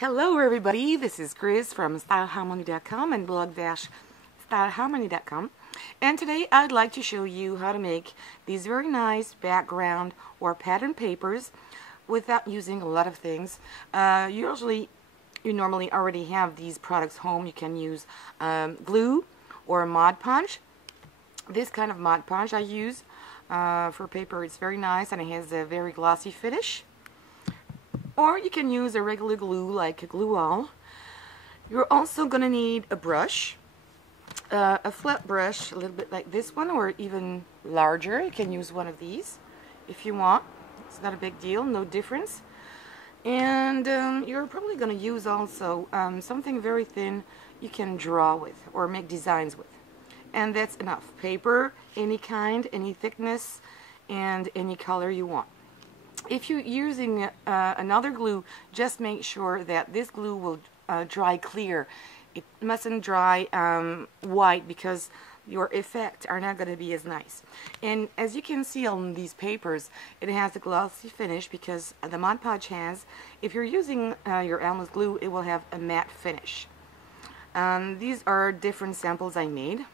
Hello everybody, this is Chris from Stylharmony.com and blog-stylharmony.com, and today I'd like to show you how to make these very nice background or pattern papers without using a lot of things. You normally already have these products home. You can use glue or Mod Podge. This kind of Mod Podge I use for paper. It's very nice and it has a very glossy finish. Or you can use a regular glue like a glue all. You're also going to need a brush, a flat brush, a little bit like this one, or even larger. You can use one of these if you want. It's not a big deal, no difference. And you're probably going to use also something very thin you can draw with or make designs with. And that's enough. Paper, any kind, any thickness, and any color you want. If you're using another glue, just make sure that this glue will dry clear. It mustn't dry white because your effects are not going to be as nice. And as you can see on these papers, it has a glossy finish because the Mod Podge has. If you're using your Elmer's glue, it will have a matte finish. These are different samples I made.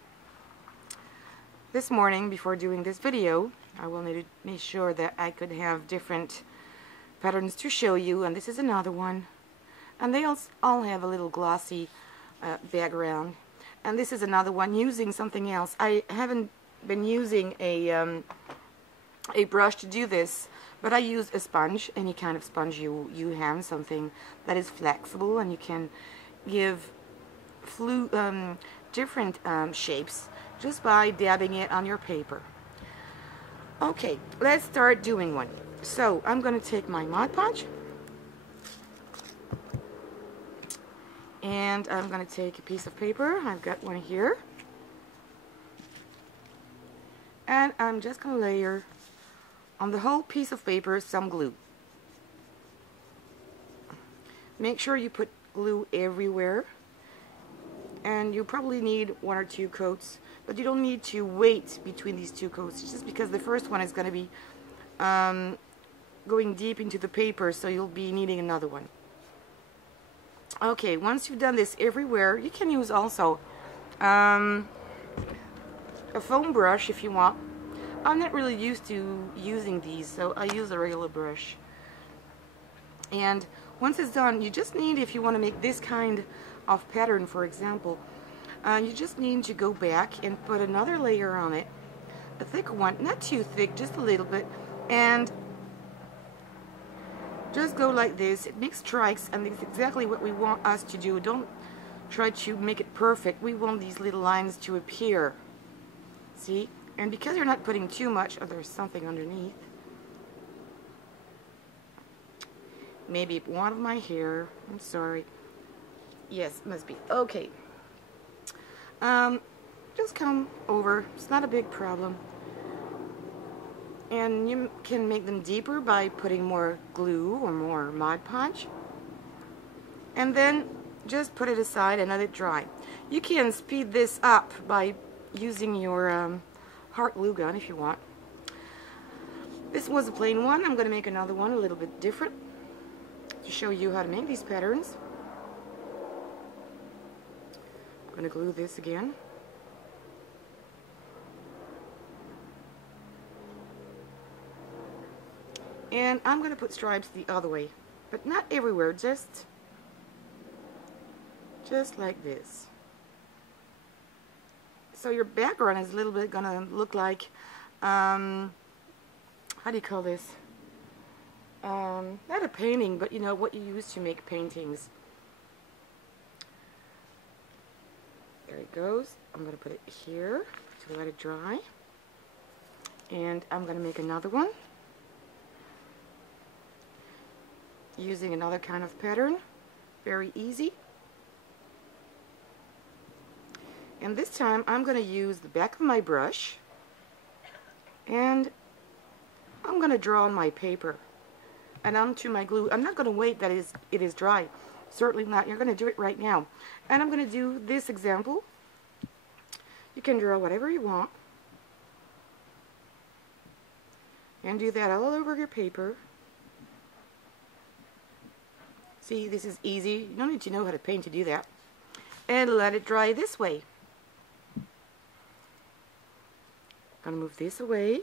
This morning, before doing this video, I will need to make sure that I could have different patterns to show you, and this is another one. And they all have a little glossy background. And this is another one using something else. I haven't been using a brush to do this, but I use a sponge, any kind of sponge you have, something that is flexible and you can give different shapes just by dabbing it on your paper. Okay, let's start doing one. So I'm going to take my Mod Podge and I'm going to take a piece of paper. I've got one here, and I'm just going to layer on the whole piece of paper some glue. Make sure you put glue everywhere, and you probably need one or two coats, but you don't need to wait between these two coats, just because the first one is going to be going deep into the paper, so you'll be needing another one. Okay, once you've done this everywhere, you can use also a foam brush if you want. I'm not really used to using these, so I use a regular brush. And once it's done, you just need, if you want to make this kind of pattern, for example, you just need to go back and put another layer on it, a thicker one, not too thick, just a little bit, and just go like this. It makes strikes, and it's exactly what we want us to do. Don't try to make it perfect. We want these little lines to appear. See? And because you're not putting too much, oh, there's something underneath. Maybe one of my hair. I'm sorry. Yes, must be. Okay. Just come over. It's not a big problem. And you can make them deeper by putting more glue or more Mod Podge. And then just put it aside and let it dry. You can speed this up by using your heart glue gun if you want. This was a plain one. I'm going to make another one a little bit different to show you how to make these patterns. I'm going to glue this again. And I'm going to put stripes the other way, but not everywhere, just like this. So your background is a little bit going to look like, how do you call this? Not a painting, but you know what you use to make paintings. There it goes. I'm going to put it here to let it dry. And I'm going to make another one using another kind of pattern. Very easy. And this time I'm going to use the back of my brush and I'm going to draw on my paper and onto my glue. I'm not going to wait that it is dry. Certainly not. You're going to do it right now. And I'm going to do this example. You can draw whatever you want and do that all over your paper. See, this is easy. You don't need to know how to paint to do that. And let it dry this way. Gonna move this away.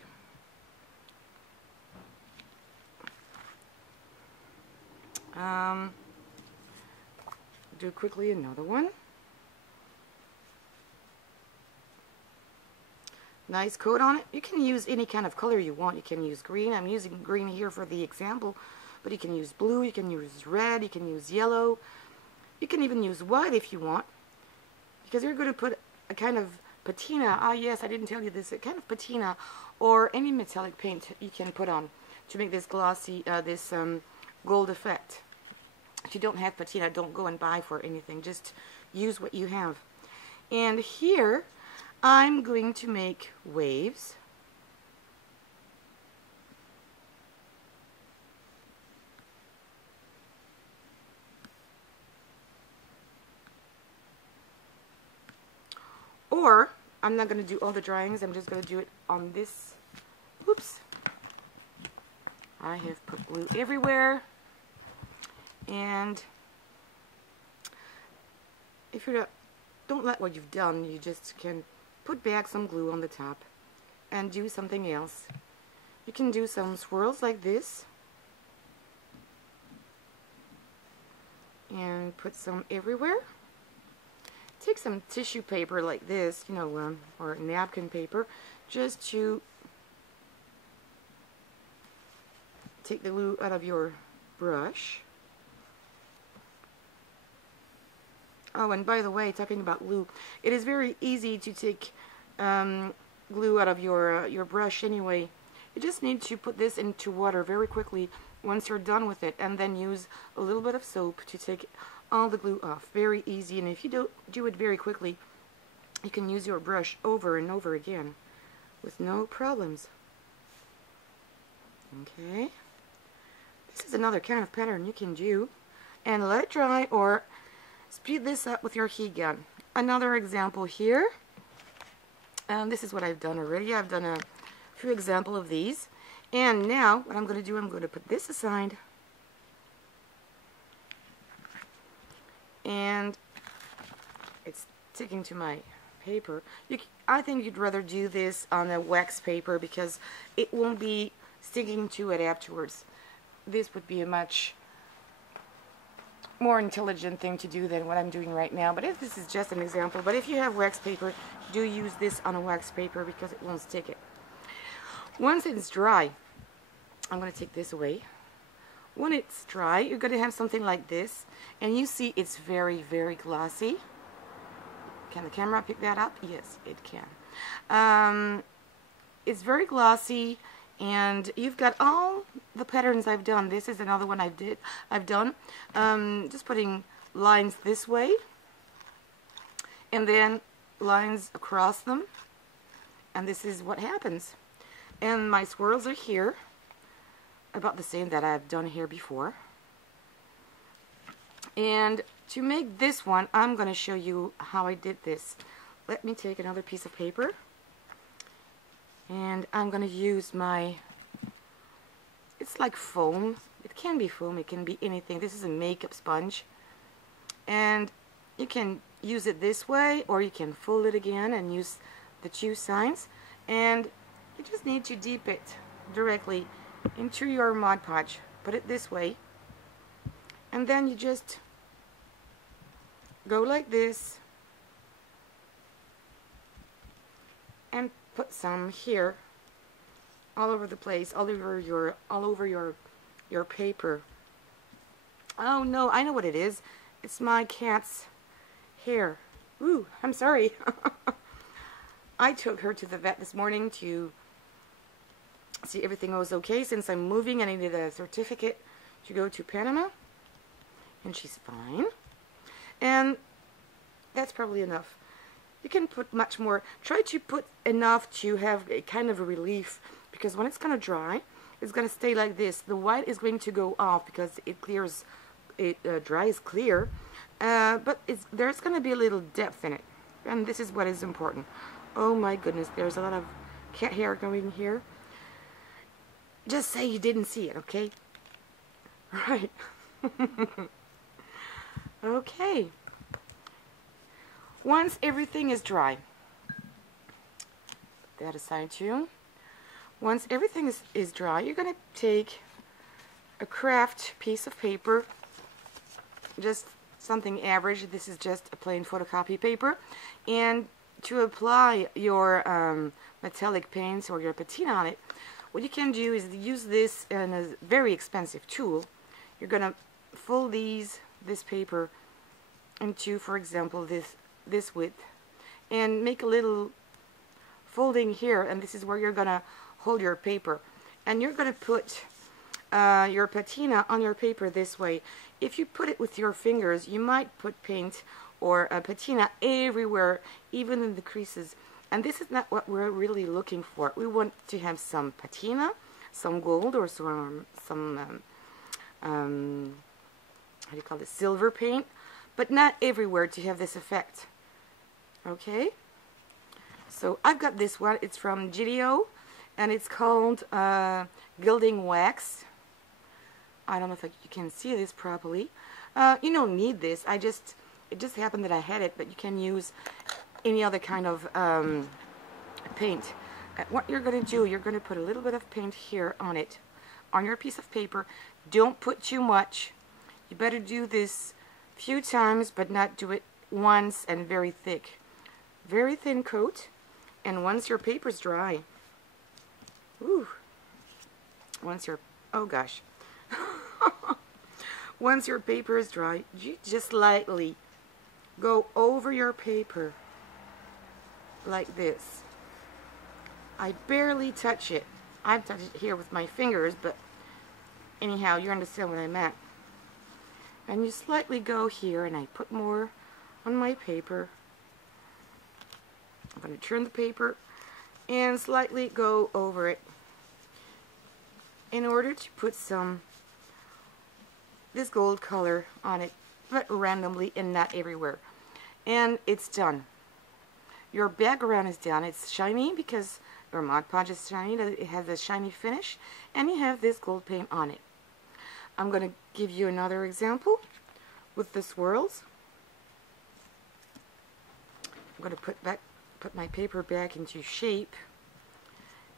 Do quickly another one. Nice coat on it. You can use any kind of color you want. You can use green. I'm using green here for the example, but you can use blue, you can use red, you can use yellow. You can even use white if you want, because you're going to put a kind of patina. Ah yes, I didn't tell you this. A kind of patina or any metallic paint you can put on to make this glossy, gold effect. If you don't have patina, don't go and buy for anything. Just use what you have. And here, I'm going to make waves. Or, I'm not going to do all the drawings, I'm just going to do it on this. Oops. I have put glue everywhere. And if you don't like what you've done, you just can put back some glue on the top and do something else. You can do some swirls like this and put some everywhere. Take some tissue paper like this, you know, or napkin paper, just to take the glue out of your brush. Oh, and by the way, talking about glue, it is very easy to take glue out of your brush anyway. You just need to put this into water very quickly once you're done with it, and then use a little bit of soap to take all the glue off. Very easy, and if you don't do it very quickly, you can use your brush over and over again with no problems. Okay, this is another kind of pattern you can do, and let it dry or speed this up with your heat gun. Another example here, and this is what I've done already. I've done a few examples of these, and now what I'm going to do, I'm going to put this aside, and it's sticking to my paper. I think you'd rather do this on a wax paper because it won't be sticking to it afterwards. This would be a much more intelligent thing to do than what I'm doing right now, but if this is just an example. But if you have wax paper, do use this on a wax paper because it won't stick it. Once it's dry, I'm going to take this away. When it's dry, you're going to have something like this, and you see it's very, very glossy. Can the camera pick that up? Yes, it can. It's very glossy, and you've got all the patterns I've done. This is another one I've done. Just putting lines this way, and then lines across them, and this is what happens. And my swirls are here, about the same that I've done here before. And to make this one, I'm going to show you how I did this. Let me take another piece of paper, and I'm going to use my, it's like foam. It can be foam, it can be anything. This is a makeup sponge, and you can use it this way, or you can fold it again and use the 2 signs, and you just need to dip it directly into your Mod Podge. Put it this way, and then you just go like this and put some here, all over the place, all over your paper. Oh no, I know what it is. It's my cat's hair. Ooh, I'm sorry. I took her to the vet this morning to see everything was okay, since I'm moving and I needed a certificate to go to Panama, and she's fine. And that's probably enough. You can put much more. Try to put enough to have a kind of a relief, because when it's going to dry, it's going to stay like this. The white is going to go off because it clears, it dries clear, but there's going to be a little depth in it, and this is what is important. Oh my goodness, there's a lot of cat hair going here. Just say you didn't see it, okay? Right. Okay. Once everything is dry, put that aside too. Once everything is dry, you're going to take a craft piece of paper, just something average. This is just a plain photocopy paper, and to apply your metallic paints or your patina on it, what you can do is use this in a very expensive tool. You're going to fold this paper into, for example, this width, and make a little folding here, and this is where you're going to hold your paper, and you're going to put your patina on your paper this way. If you put it with your fingers, you might put paint or patina everywhere, even in the creases, and this is not what we're really looking for. We want to have some patina, some gold, or some how do you call it, silver paint, but not everywhere to have this effect. Okay, so I've got this one. It's from Gideo, and it's called Gilding Wax. I don't know if you can see this properly. You don't need this. It just happened that I had it, but you can use any other kind of paint. What you're going to do, you're going to put a little bit of paint here on it, on your piece of paper. Don't put too much. You better do this a few times, but not do it once and very thick. Very thin coat, and once your paper's dry, oh gosh, once your paper is dry, you just lightly go over your paper like this. I barely touch it. I've touched it here with my fingers, but anyhow, you understand what I meant. And you slightly go here, and I put more on my paper. I'm going to turn the paper and slightly go over it in order to put this gold color on it, but randomly and not everywhere. And it's done. Your background is done. It's shiny because your Mod Podge is shiny. It has a shiny finish, and you have this gold paint on it. I'm going to give you another example with the swirls. I'm going to put my paper back into shape.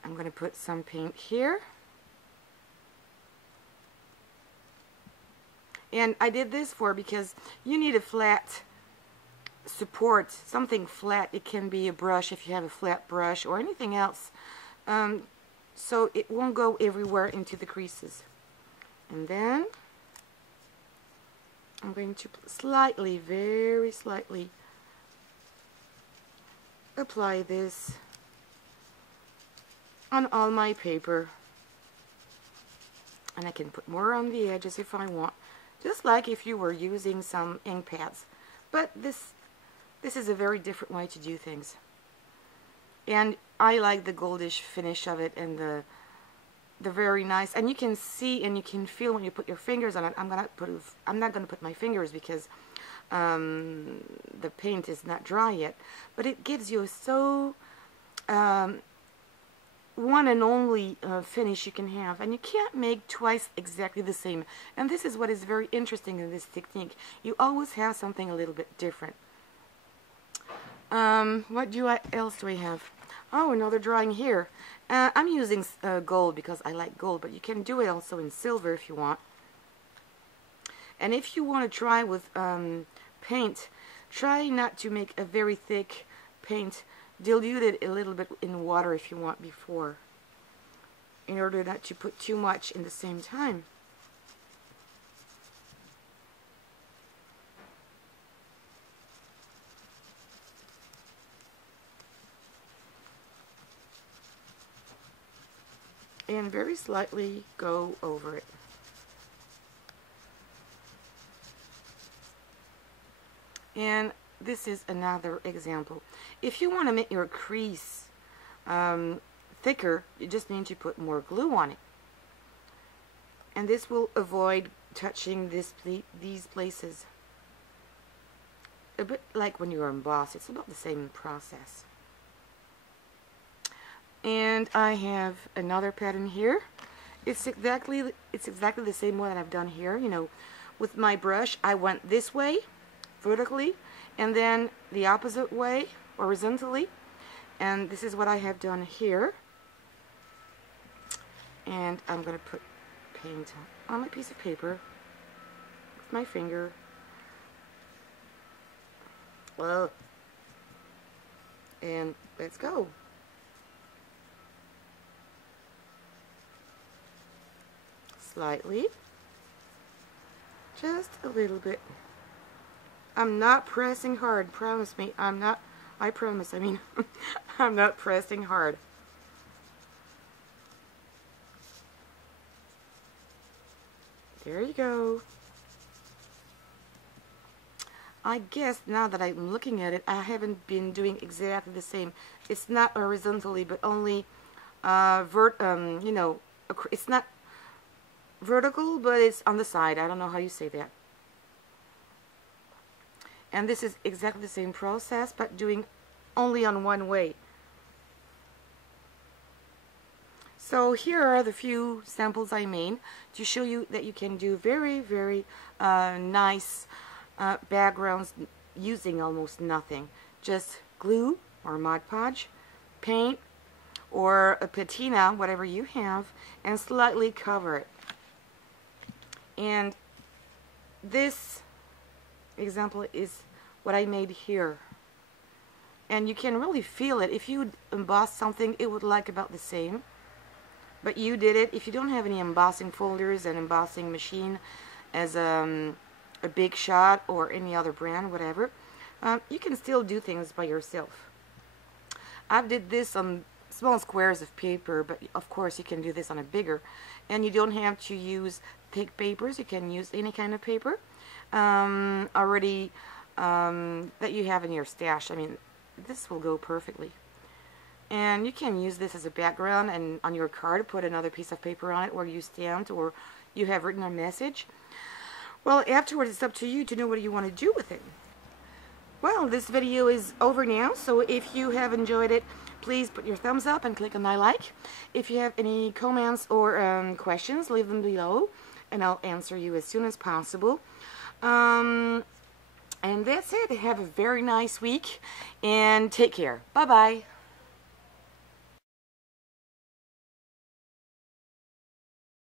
I'm going to put some paint here. And I did this because you need a flat support, something flat. It can be a brush if you have a flat brush or anything else, so it won't go everywhere into the creases. And then I'm going to slightly, very slightly apply this on all my paper, and I can put more on the edges if I want, just like if you were using some ink pads. But this is a very different way to do things, and I like the goldish finish of it, and the very nice, and you can see and you can feel when you put your fingers on it. I'm not going to put my fingers because the paint is not dry yet, but it gives you so one and only finish you can have, and you can't make twice exactly the same. And this is what is very interesting in this technique. You always have something a little bit different. What else do I have? Oh, another drawing here. I'm using gold because I like gold, but you can do it also in silver if you want. And if you want to try with paint, try not to make a very thick paint. Dilute it a little bit in water if you want before, in order not to put too much in the same time. And very slightly go over it. And this is another example. If you want to make your crease thicker, you just need to put more glue on it. And this will avoid touching these places. A bit like when you emboss, it's about the same process. And I have another pattern here. It's exactly the same one that I've done here. You know, with my brush, I went this way, vertically and then the opposite way horizontally, and this is what I have done here. And I'm going to put paint on my piece of paper with my finger. Well, and let's go. Slightly, just a little bit. I'm not pressing hard, promise me. I'm not I'm not pressing hard. There you go. I guess now that I'm looking at it, I haven't been doing exactly the same. It's not horizontally, but only you know, it's not vertical, but it's on the side. I don't know how you say that. And this is exactly the same process, but doing only on one way. So here are the few samples I made to show you that you can do very, very nice backgrounds using almost nothing. Just glue or Mod Podge, paint, or a patina, whatever you have, and slightly cover it. And this example is what I made here. And you can really feel it. If you emboss something, it would look about the same. But you did it. If you don't have any embossing folders and embossing machine as a Big Shot or any other brand, whatever, you can still do things by yourself. I did this on small squares of paper, but of course you can do this on a bigger. And you don't have to use thick papers. You can use any kind of paper already that you have in your stash. I mean, this will go perfectly. And you can use this as a background, and on your card put another piece of paper on it where you stamped or you have written a message. Well, afterwards it's up to you to know what you want to do with it. Well, this video is over now, so if you have enjoyed it, please put your thumbs up and click on I like. If you have any comments or questions, leave them below and I'll answer you as soon as possible. And that's it. Have a very nice week and take care. Bye-bye.